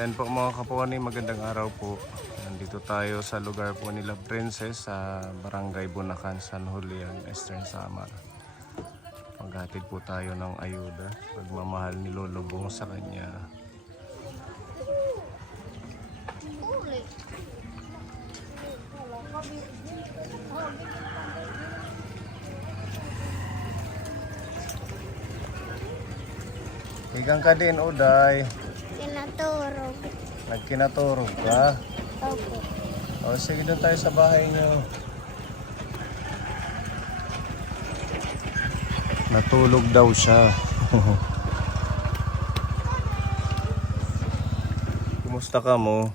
Ayan po mga kapawani, magandang araw po. Nandito tayo sa lugar po nila Princess sa Barangay Bunakan, San Julian, Eastern Samar. Maghatid po tayo ng ayuda, pagmamahal ni Lolo Bong sa kanya. Higang ka din, Uday. Kinaturog. Nagkinaturog ka? Opo. O sige, doon tayo sa bahay nyo. Natulog daw siya. Kumusta ka mo?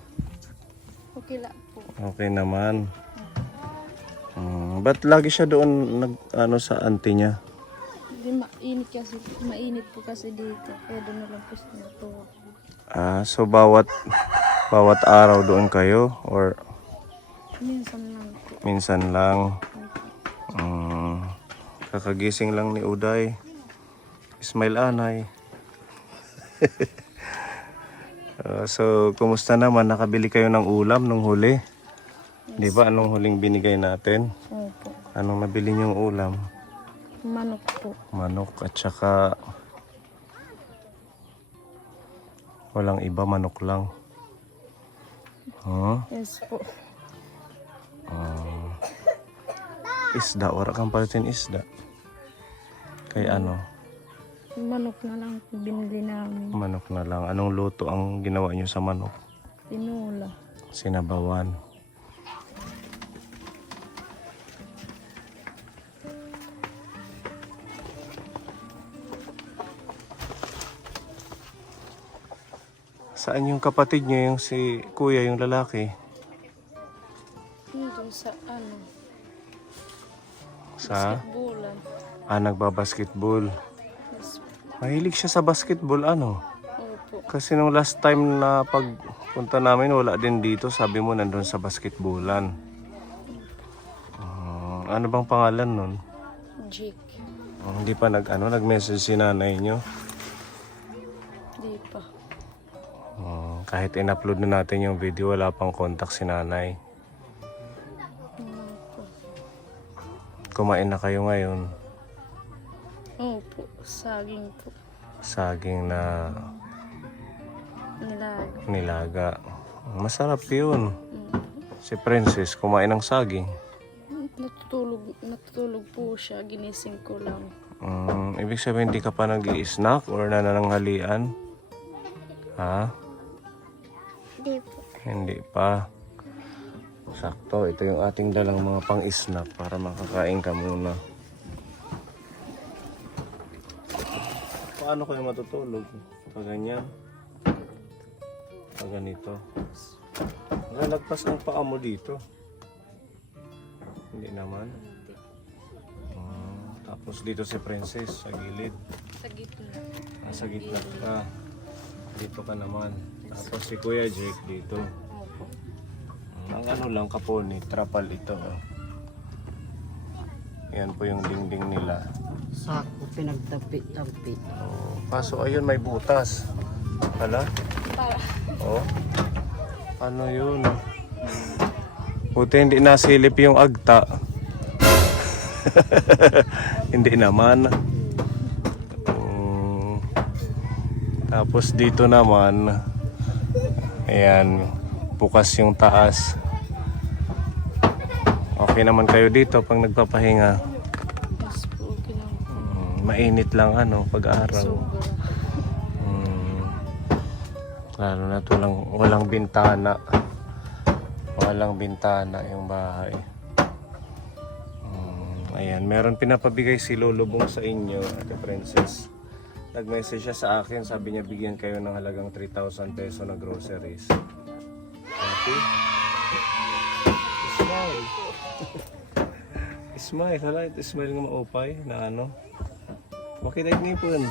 Okay lang po. Okay naman. Ba't lagi siya doon sa auntie niya? Hindi mainit po kasi dito. Kaya doon na lang po siya natulog. So bawat araw doon kayo or Minsan lang po. minsan lang? Kakagising lang ni Uday. Ismail Anay. So kumusta naman? Nakabili kayo ng ulam nung huli? Di ba anong huling binigay natin? Opo. Anong nabili niyong ulam? Manok po. Manok at saka walang iba, manok lang. Yes po. Isda, wala kang palitin isda. Kay ano? Manok na lang po binili namin. Manok na lang. Anong luto ang ginawa niyo sa manok? Tinula. Sinabawan. Saan yung kapatid niyo, yung si kuya, yung lalaki? Doon sa Sa? basketballan. Nagbabasketball. Yes po. Mahilig siya sa basketball, ano? Opo. Kasi nung last time na pagpunta namin, wala din dito. Sabi mo, nandun sa basketballan. Ano bang pangalan nun? Jake. Hindi pa nag-message si nanay nyo. Di pa. Kahit in-upload na natin yung video, wala pang contact si nanay. Opo. Kumain na kayo ngayon. Opo. Saging po. Saging na Nilaga. nilaga. Masarap yun. Si Princess, kumain ng saging. Natutulog po siya. Ginising ko lang. Ibig sabihin, hindi ka pa nag-i-snack or nanananghalian? Ha? Di po. Hindi pa. Sakto, ito yung ating dalang mga pang-snack para makakain ka muna. Paano kayo matutulog? Pag ganyan? Pag ganito? Nalagpas ang paa mo dito. Hindi naman. Tapos dito si Princess sa gilid. Sa gitna. Sa gitna ka. Dito ka naman. Tapos si Kuya Jake dito. Opo. Ang ano lang kaponi, trapal ito. Yan po yung dingding nila. Sako pinagtapit-tapit. Kaso ayun may butas. Hala? Para. Ano yun? Buti hindi nasilip yung agta. Hindi naman. Tapos dito naman, ayan, bukas yung taas. Okay naman kayo dito pag nagpapahinga. Yes po. Okay lang po. Mainit lang pag-araw. Sobra. Lalo na walang bintana. Walang bintana yung bahay. Ayan, meron pinapabigay si Lolo Bong sa inyo, Ate Princess. Nag-message siya sa akin, sabi niya bigyan kayo ng halagang 3,000 peso na groceries. Okay? Smile. Smile, hala, smile nga maupay na ano. Makita yung ngipon.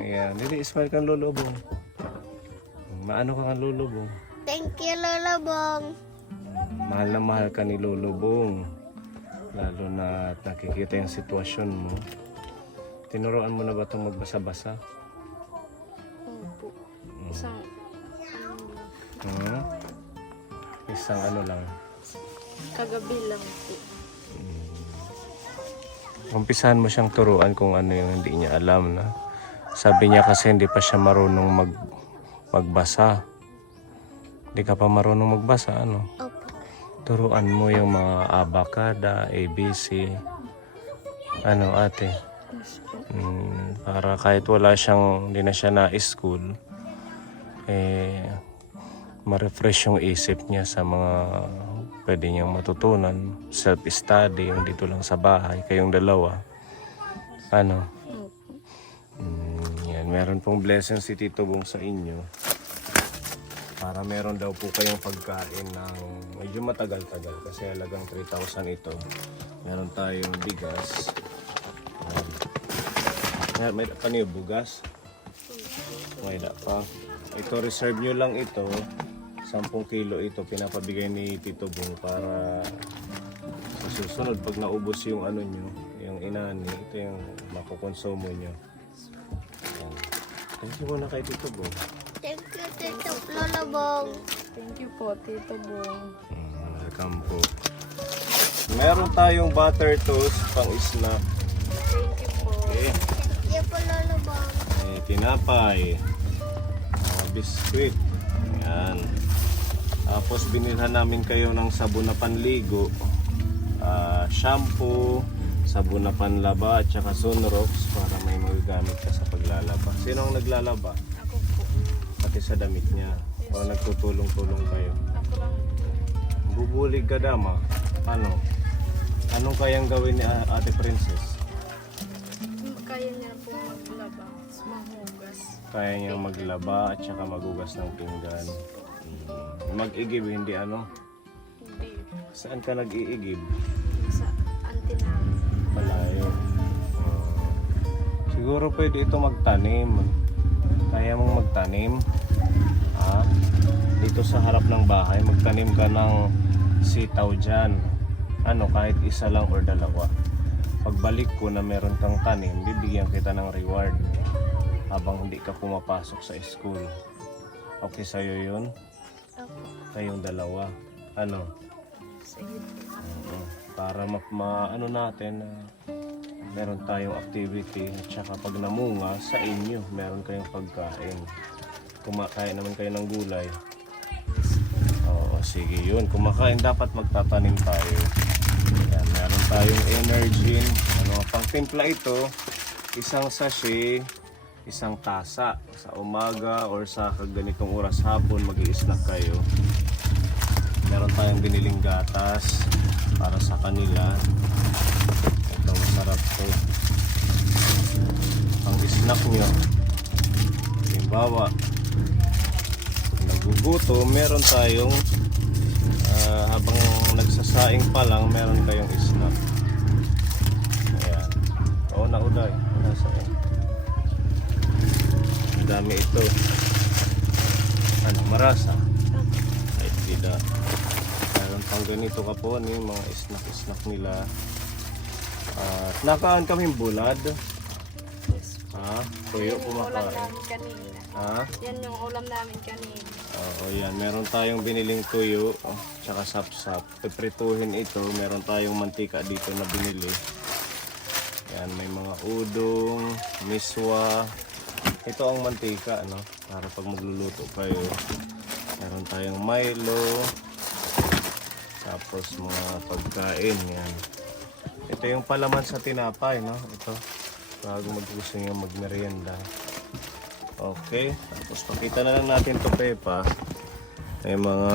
Ayan, hindi smile kang Lolo Bong. Maano ka kang Lolo Bong? Thank you, Lola Bong. Mahal na mahal ka ni Lolo Bong. Lalo na nakikita yung sitwasyon mo. Tinuruan mo na ba itong magbasa-basa? Opo. Isang Hmm? Isang ano lang. Kagabi lang po. Umpisahan mo siyang turuan kung ano yung hindi niya alam na. Sabi niya kasi hindi pa siya marunong magbasa. Hindi ka pa marunong magbasa, ano? Opo. Turuan mo yung mga abakada, ABC. Ano ate? Yes po. Para kahit wala siyang, hindi na siya na-school, ma-refresh yung isip niya sa mga pwede niyang matutunan. Self-study, yung dito lang sa bahay, kayong dalawa. Ano? Opo. Yan, meron pong blessing si Tito Bong sa inyo. Para meron daw po kayong pagkain ng medyo matagal-tagal kasi halagang 3,000 ito. Meron tayong bigas. Yan, may pa niyo bugas? May na pa. Ito, reserve nyo lang ito. 10 kilo ito, pinapabigay ni Tito Bong para sa susunod pag naubos yung ano nyo, yung inani, ito yung makukonsumo nyo. Yan. Thank you muna kay Tito Bong. Thank you, Tito Lolo Bong. Thank you po, Tito Bong. Welcome po. Meron tayong butter toast pang snack. Thank you po. Okay. Thank you po, Lolo Bong. May tinapay. Biskuit. Ayan. Tapos binilhan namin kayo ng sabon na panligo, shampoo, sabon na panlaba at saka sunrocks para may magagamit ka sa paglalaba. Sino ang naglalaba? Ako po. Pati sa damit niya. O nagtutulong-tulong kayo. Ako lang po. Bubulig ka dama. Ano? Anong kayang gawin ni Ate Princess? Kaya niya po maglaba, mahugas. Kaya niya maglaba at saka magugas ng pinggan. Mag-igib, hindi ano? Hindi. Saan ka nag-iigib? Sa auntie namin. Malayo. Siguro pwede ito magtanim. Kaya mong magtanim. Ha? Dito sa harap ng bahay, magtanim ka ng sitaw dyan. Ano, kahit isa lang or dalawa. Pagbalik ko na meron kang tanim, bibigyan kita ng reward habang hindi ka pumapasok sa school. Okay sa'yo yun? Ako. Kayong dalawa. Ano? Sige po. Para ano natin, meron tayong activity at saka pag namunga sa inyo, meron kayong pagkain. Kumakain naman kayo ng gulay. Oo, sige yun. Kumakain dapat magtatanim tayo. Yan, meron tayong energy. Ano, pang timpla ito, isang sachet, isang tasa sa umaga or sa ganitong oras hapon mag-i-snack kayo. Meron tayong biniling gatas para sa kanila. Ito masarap to. Ang snack nyo, halimbawa nagugutom, meron tayong habang nagsasaing pa lang, meron kayong snack. Ayan. Oo na uday. Nasaan? Dami ito. Ano, marasa? Ay, tidak. Meron pang ganito ka po, yung mga snack nila. Nakaan kaming bulad. Yes. Ha? Tuyo Yan yung ulam kumakain. namin kanina. Ha? Yan yung ulam namin kanina. Oo, yan. Meron tayong biniling tuyo, tsaka sapsap. Piprituhin ito. Meron tayong mantika dito na binili. Yan, may mga udong, miswa. Ito ang mantika, no? Para pag magluluto kayo. Meron tayong Milo. Tapos mga pagkain, yan. Ito yung palaman sa tinapay, no? Ito. Bago gusto nyo magmerienda. Okay. Tapos pakita na lang natin to Pepa. May mga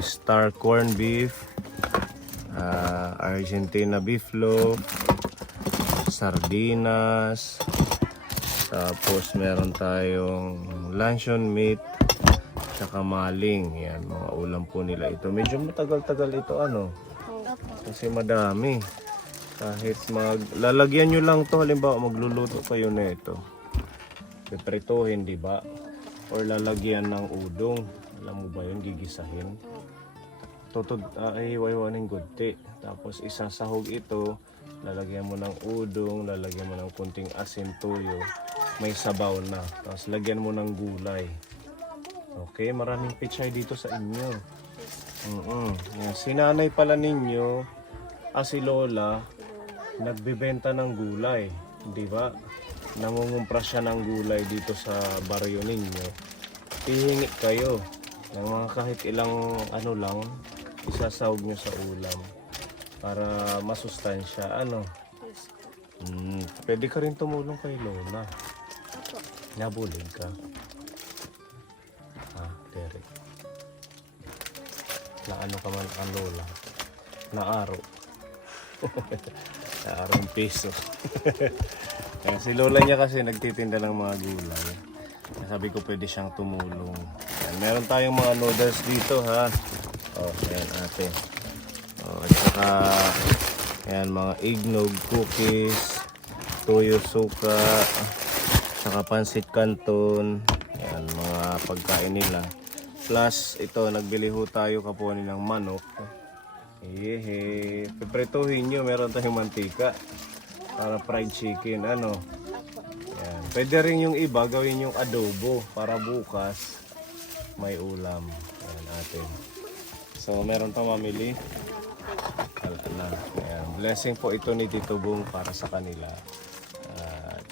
star corn beef, Argentina beef loaf, sardinas, tapos meron tayong luncheon meat, tsaka maling. Yan, mga ulam po nila ito. Medyo matagal-tagal ito, ano? Kasi madami. Kahit lalagyan nyo lang to, halimbawa magluluto kayo nito. Piprituhin, di ba? Or lalagyan ng udong. Alam mo ba yun, gigisahin. Ihiwa-hiwanin gunti. Tapos isasahog ito, lalagyan mo ng udong, lalagyan mo ng kunting asin, tuyo. May sabaw na. Tapos lagyan mo ng gulay. Okay, maraming pichay dito sa inyo. Yan, si nanay pala ninyo, si Lola, nagbebenta ng gulay. Di ba? Nangungumpra siya ng gulay dito sa baryo ninyo. Hihingi kayo ng mga kahit ilang ano lang, isasawag nyo sa ulam para masustansya. Ano? Pwede ka rin tumulong kay Lola. Nabulid ka. Derek. Na ano ka man ang Lola? Na araw. Na arong piso. Kaya si Lola niya kasi nagtitinda ng mga gulay. Kaya sabi ko pwede siyang tumulong. Yan, meron tayong mga noodles dito ha. Ayan ate. At saka ayan, mga eggnog, cookies, toyo suka, saka pansit canton. Ayan, mga pagkain nila. Plus ito, nagbili ho tayo kaponi ng manok. Piprituhin nyo, meron tayong mantika para fried chicken, ano. Yan. Pwede rin yung iba gawin yung adobo para bukas may ulam. Yan atin. So meron pa mamili. Ayan. Blessing po ito ni Tito Bong para sa kanila.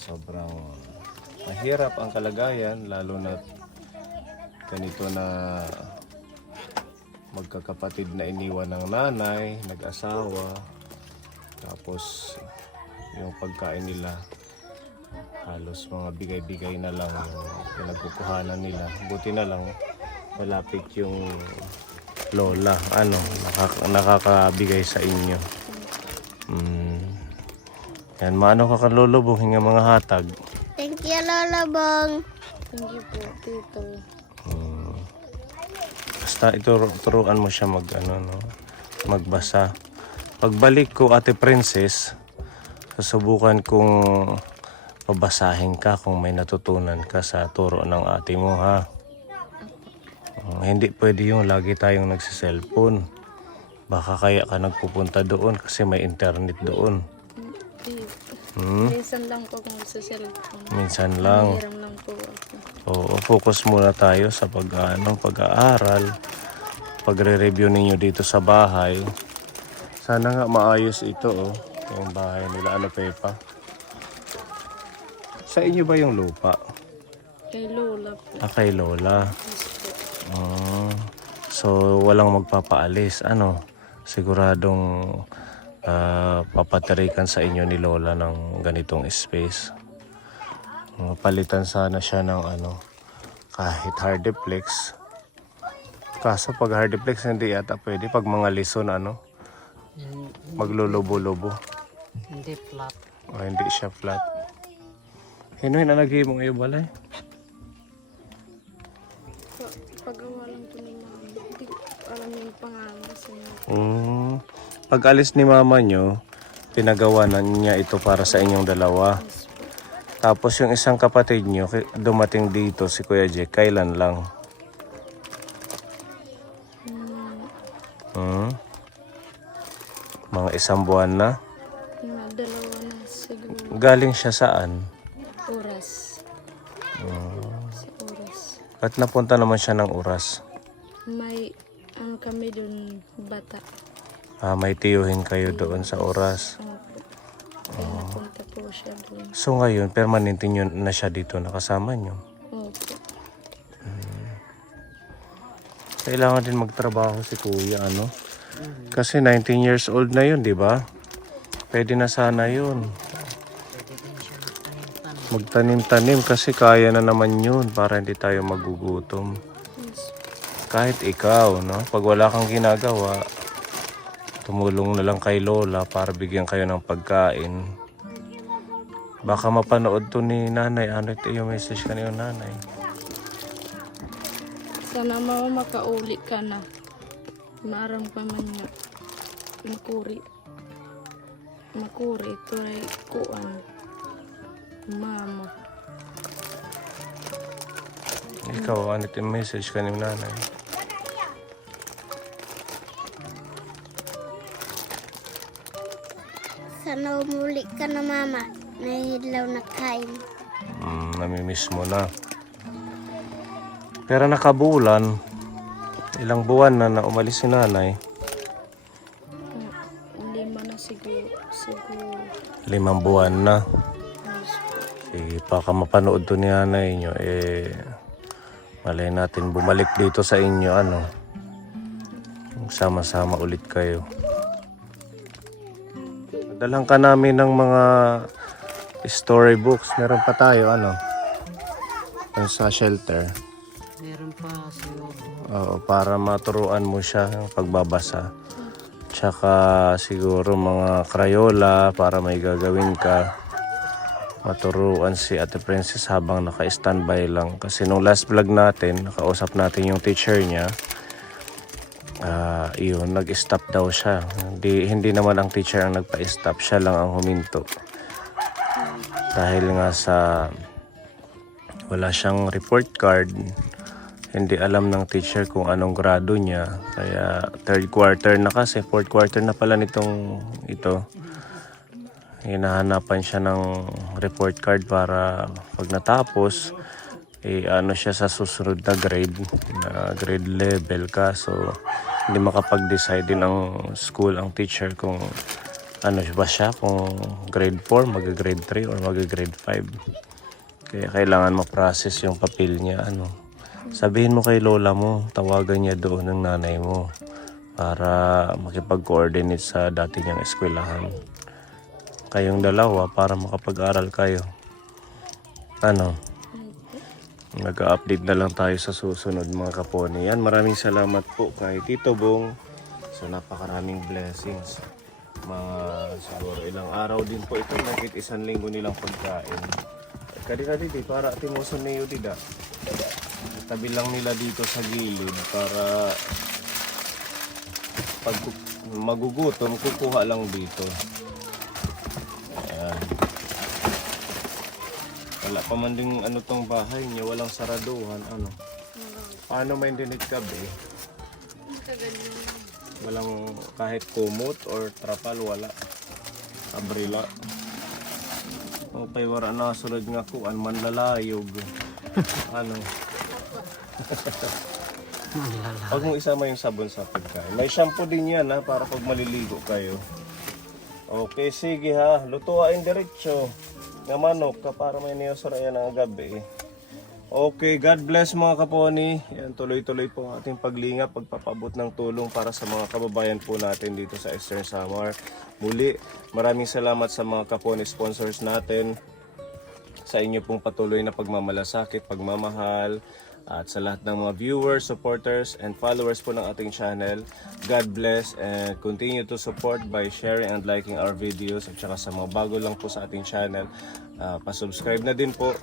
Sobrang mahirap ang kalagayan, lalo na ganito na magkakapatid na iniwan ng nanay, nag-asawa, tapos yung pagkain nila halos mga bigay-bigay na lang yung pinagkukuhanan nila. Buti na lang malapit yung Lola, ano, nakakabigay sa inyo. Yan, maano ka kan Lolo Bong, hinga mga hatag. Thank you, Lolo Bong. Thank you po, Tito. Basta turuan mo siya magbasa. Pagbalik ko, Ate Princess, susubukan kong pabasahin ka kung may natutunan ka sa turo ng ate mo, ha? Hindi pwede yung lagi tayong nagsiselfone. Baka kaya ka nagpupunta doon kasi may internet doon. Minsan lang po kung sa cellphone. Minsan lang. Hiram lang po ako. Oo, focus muna tayo sa pag-aaral. Pagre-review ninyo dito sa bahay. Sana nga maayos ito, yung bahay nila. Ano, Pepa? Sa inyo ba yung lupa? Kay Lola po. Kay Lola. So, walang magpapaalis. Ano? Siguradong papatirikan sa inyo ni Lola ng ganitong space. Palitan sana siya ng kahit hardiplex. Kaso pag hardiplex hindi yata pwede. Pag mga lison maglulubo-lubo. Hindi flat. Hindi siya flat. Hinuin na lagi mong iyo balay? Pagawa lang po ni Mama. Hindi ko alam yung pangalan sa inyo. Pag alis ni mama nyo, pinagawa na niya ito para sa inyong dalawa. Tapos yung isang kapatid nyo, dumating dito si Kuya Jack, kailan lang? Mga isang buwan na? Mga dalawa na siguro. Galing siya saan? Oras. Sa oras. At napunta naman siya ng oras? May kami dun bata. May tiyuhin kayo doon sa oras. Kaya napunta po siya dun. So ngayon, permanente nyo na siya dito nakasama nyo? Opo. Kailangan din magtrabaho si Kuya, Kasi 19 years old na yun, di ba? Pwede na sana yun. Magtanim-tanim kasi kaya na naman yun para hindi tayo magugutom. Kahit ikaw, pag wala kang ginagawa, tumulong na lang kay Lola para bigyan kayo ng pagkain. Baka mapanood to ni nanay. Ano ito yung message ka niyo, nanay? Sana Mama makauli ka na. Maarang pa man niya. Makuri. Ito ay kuan. Mama. Ikaw, ano ito yung message ka ni nanay? Sana umuli ka na, Mama. Nahilaw na kain. Namimiss mo na. Pero nakabulan, ilang buwan na umalis si nanay. 5 na siguro. 5 buwan na. Yes po. Sige, baka mapanood to ni nanay nyo, malay natin bumalik dito sa inyo, sama-sama ulit kayo. Dalang ka namin ng mga storybooks. Meron pa tayo, yung sa shelter. Meron pa siguro. Oo, para maturuan mo siya ng pagbabasa. Tsaka siguro mga Crayola para may gagawin ka. Maturuan si Ate Princess habang naka-standby lang. Kasi nung last vlog natin, nakausap natin yung teacher niya. Yun, nag-stop daw siya. Hindi naman ang teacher ang nagpa-stop, siya lang ang huminto. Dahil nga sa wala siyang report card, hindi alam ng teacher kung anong grado niya. Kaya 3rd quarter na kasi, 4th quarter na pala nitong ito. Hinahanapan siya ng report card para pag natapos, siya sa susunod na grade level. Kaso hindi makapag-decide din ang school, ang teacher kung ba siya, kung grade 4, mag-grade 3 or mag-grade 5. Kaya kailangan ma-process yung papel niya. Sabihin mo kay lola mo, tawagan niya doon ng nanay mo para makipag-coordinate sa dati niyang eskwelahan. Kayong dalawa para makapag-aral kayo. Nag-update na lang tayo sa susunod mga kaponi. Yan, maraming salamat po kay Tito Bong sa napakaraming blessings. Mga siguro ilang araw din po ito, nakit 1 linggo nilang pagkain. Kadi-kadi para timuson niyo dida. Tabi lang nila dito sa gilid para pag magugutom, kukuha lang dito. Ayan. Wala pa man din tong bahay niya, walang saraduhan, Paano may dinit gabi? Walang kahit kumot or trapal, wala. Abrila. Okay, wala na sulod nga kuan, manlalayog. Pag mo isama yung sabon sa pagkain. May shampoo din yan para pag maliligo kayo. Okay, sige ha. Lutuain diretso. Nga manok ka para may niyosora yan ang gabi. Okay, God bless mga kaponi. Yan, tuloy-tuloy po ang ating paglingap, pagpapabot ng tulong para sa mga kababayan po natin dito sa Eastern Samar. Muli, maraming salamat sa mga kaponi sponsors natin. Sa inyo pong patuloy na pagmamalasakit, pagmamahal, at sa lahat ng mga viewers, supporters, and followers po ng ating channel. God bless and continue to support by sharing and liking our videos. At saka sa mga bago lang po sa ating channel, pa-subscribe na din po.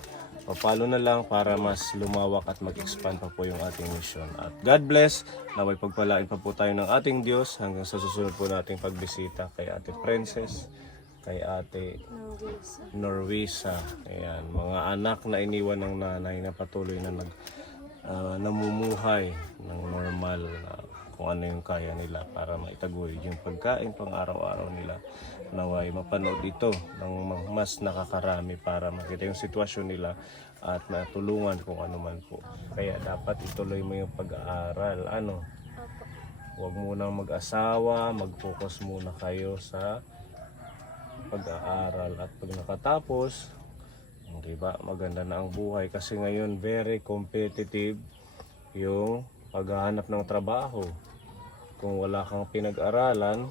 Pa-follow na lang para mas lumawak at mag-expand pa po yung ating mission. At God bless. Naway pagpalain pa po tayo ng ating Diyos hanggang sa susunod po nating pagbisita kay Ate Princess, kay Ate Norwisa. Ayan, mga anak na iniwan ng nanay na patuloy na namumuhay ng normal kung ano yung kaya nila para maitaguyod yung pagkain pang araw-araw nila. Naway mapanood ito ng mas nakakarami para makita yung sitwasyon nila at matulungan kung ano man po. Kaya dapat ituloy mo yung pag-aaral. Huwag munang mag-asawa, mag-focus muna kayo sa pag-aaral at pag nakatapos, diba, maganda na ang buhay kasi ngayon very competitive yung paghahanap ng trabaho. Kung wala kang pinag-aralan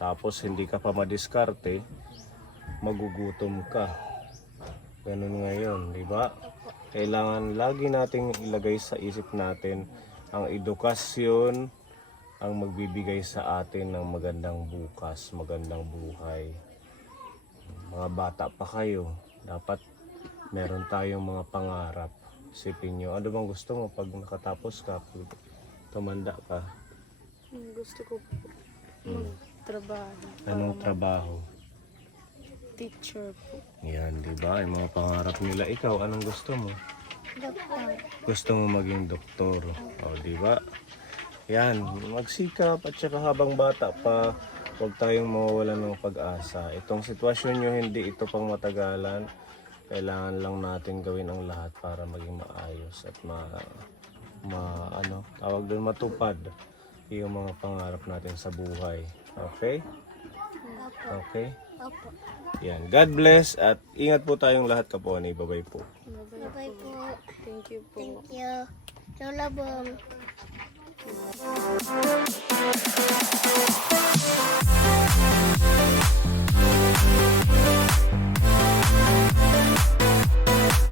tapos hindi ka pa madiskarte, magugutom ka. Ganun ngayon, diba? Kailangan lagi nating ilagay sa isip natin ang edukasyon ang magbibigay sa atin ng magandang bukas, magandang buhay. Mga bata pa kayo, dapat meron tayong mga pangarap. Isipin nyo, ano bang gusto mo pag nakatapos ka, pag tumanda ka? Gusto ko po magtrabaho. Anong trabaho? Teacher po. Yan, di ba? Yung mga pangarap nila. Ikaw, anong gusto mo? Doktor. Gusto mo maging doktor. O, di ba? Yan, magsikap at saka habang bata pa, huwag tayong mawawalan ng pag-asa. Itong sitwasyon nyo, hindi ito pang matagalan. Kailangan lang natin gawin ang lahat para maging maayos at tawag doon, matupad yung mga pangarap natin sa buhay. Okay? Okay? Opo. Yan. God bless at ingat po tayong lahat, Kaponi. Bye-bye po. Bye po. Thank you po. Thank you. Lola Bong.